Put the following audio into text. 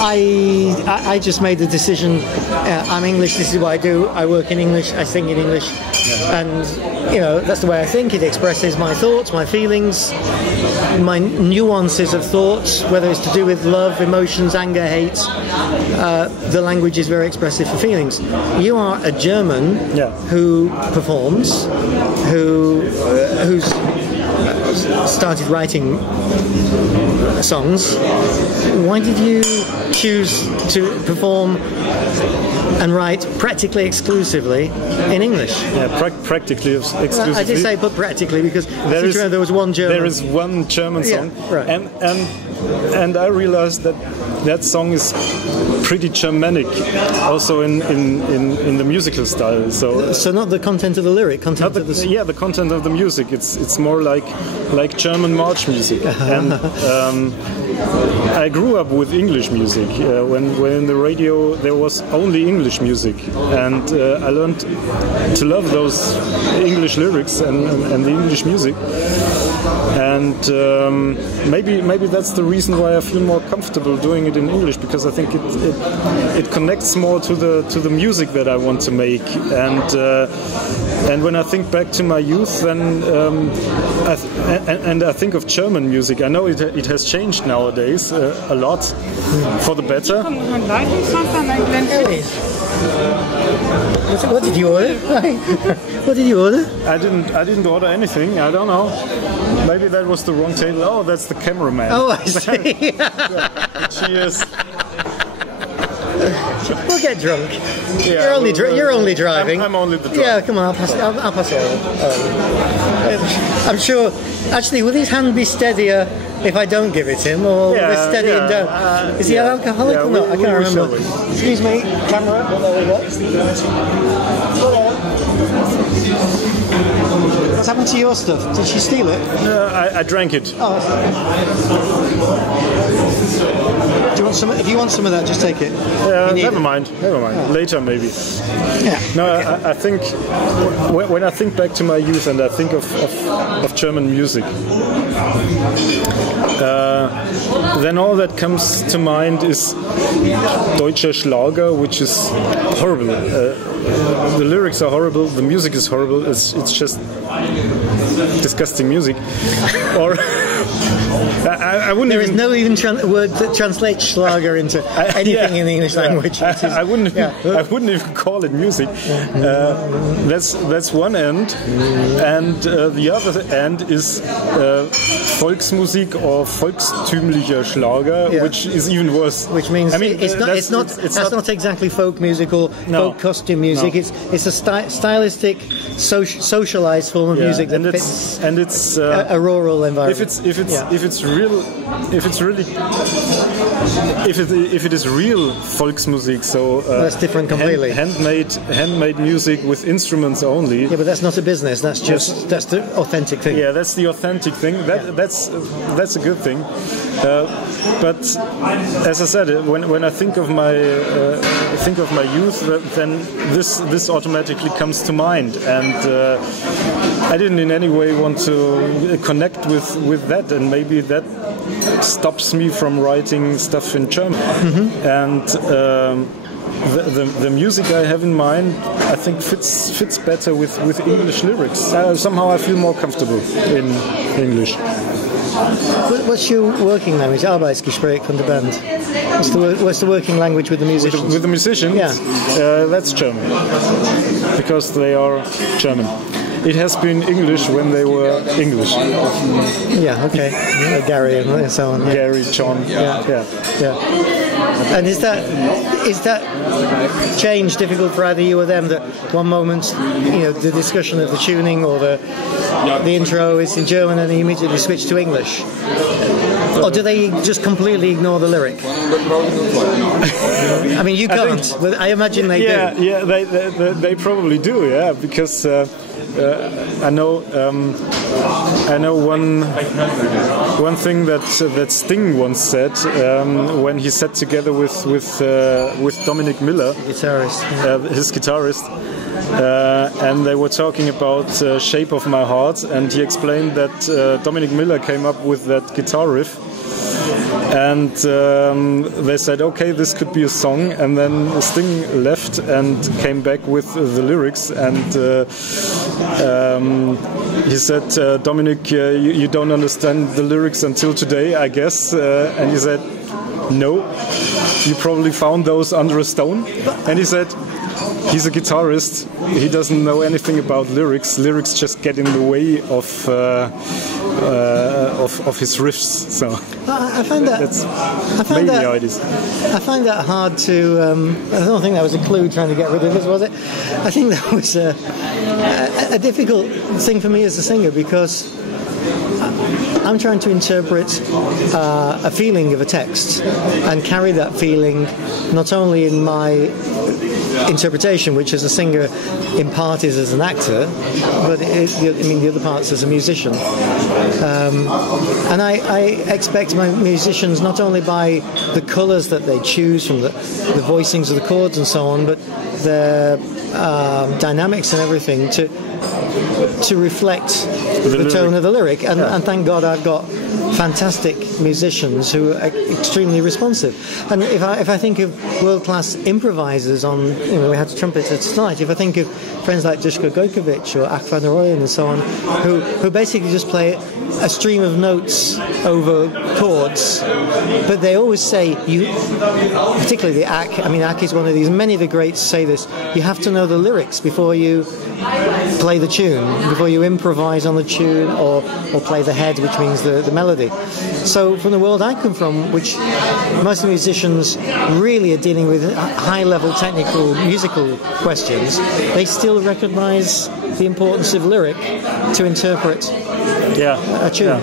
I just made the decision. I'm English. This is what I do. I work in English. I sing in English, and that's the way I think. It expresses my thoughts, my feelings, my nuances of thoughts, whether it's to do with love, emotions, anger, hate. The language is very expressive for feelings. You are a German who performs, who's started writing songs. Why did you choose to perform and write practically exclusively in English? Yeah, practically exclusively. I did say, but practically, because there was one German. There is one German song, right. and I realized that song is pretty Germanic, also in the musical style. So not the content of the lyric, the content of the music. It's more like German march music. And I grew up with English music. When in the radio there was only English music, and I learned to love those English lyrics and the English music. And maybe that's the reason why I feel more comfortable doing it in English, because I think it connects more to the music that I want to make. And when I think back to my youth, then I think of German music. I know it has changed nowadays a lot for the better. What did you order? What did you order? I didn't order anything. I don't know. Maybe that was the wrong table. Oh, that's the cameraman. Oh, I see. Cheers. We'll get drunk. Yeah, you're only driving. I'm only the driver. Yeah, come on. I'll pass it over. I'm sure. Actually, will his hand be steadier if I don't give it him, or will they steady him down? Is he alcoholic or not? I can't remember. Excuse me, camera. There we go. What's happened to your stuff? Did she steal it? I drank it. Oh. Do you want some? If you want some of that, just take it. Never mind. Oh. Later, maybe. Yeah. No, okay. I think when I think back to my youth and I think of German music, then all that comes to mind is Deutscher Schlager, which is horrible. The lyrics are horrible. The music is horrible. It's just disgusting music. Or I wouldn't. There is no even word that translates Schlager into anything in the English language. I wouldn't even call it music. That's one end, and the other end is Volksmusik or volkstümlicher Schlager, which is even worse. Which means it's not exactly folk music or folk costume music. No. It's a stylistic, socialized form of music that fits a rural environment. If it is real Volksmusik, so that's different completely. Handmade music with instruments only. Yeah, but that's not a business. That's the authentic thing. Yeah, that's the authentic thing. That's a good thing. But as I said, when I think of my youth, then this automatically comes to mind, and I didn't in any way want to connect with that, and maybe that stops me from writing stuff in German. Mm-hmm. And the music I have in mind, I think fits better with English lyrics. Somehow I feel more comfortable in English. What's your working language? Arbeitsgespräch von der Band. What's the working language with the musicians? With the musicians? Yeah. That's German. Because they are German. It has been English when they were English. Yeah, okay. Gary and so on. Yeah. Gary, John. Yeah. And is that change difficult for either you or them? That one moment, the discussion of the tuning or the intro is in German and then you immediately switch to English? Or do they just completely ignore the lyric? I mean, you can't, but I imagine they do. Yeah, they probably do, yeah, because I know one thing that Sting once said when he sat together with Dominic Miller, his guitarist. And they were talking about Shape of My Heart, and he explained that Dominic Miller came up with that guitar riff and they said, okay, this could be a song. And then Sting left and came back with the lyrics, and he said, Dominic, you don't understand the lyrics until today, I guess. And he said, no, you probably found those under a stone. And he said, he's a guitarist. He doesn't know anything about lyrics. Lyrics just get in the way of his riffs. So I find that that's maybe how it is. I find that hard to. I don't think that was a clue trying to get rid of this, was it? I think that was a difficult thing for me as a singer, because I'm trying to interpret a feeling of a text and carry that feeling not only in my interpretation, which as a singer in part is as an actor, but the other parts as a musician. And I expect my musicians, not only by the colours that they choose from the voicings of the chords and so on, but the dynamics and everything to reflect the tone of the lyric. And thank God I've got fantastic musicians who are extremely responsive. And if I think of world-class improvisers on, we had trumpeters tonight, if I think of friends like Duško Gojkovic or Ak van der Rooyen and so on, who basically just play a stream of notes over chords, but they always say, particularly Ak, Ak is one of these, many of the greats say this, you have to know the lyrics before you play the tune, before you improvise on the tune or play the head, which means the melody. So from the world I come from, which most of the musicians really are dealing with high-level technical musical questions, they still recognise the importance of lyric to interpret a tune. Yeah.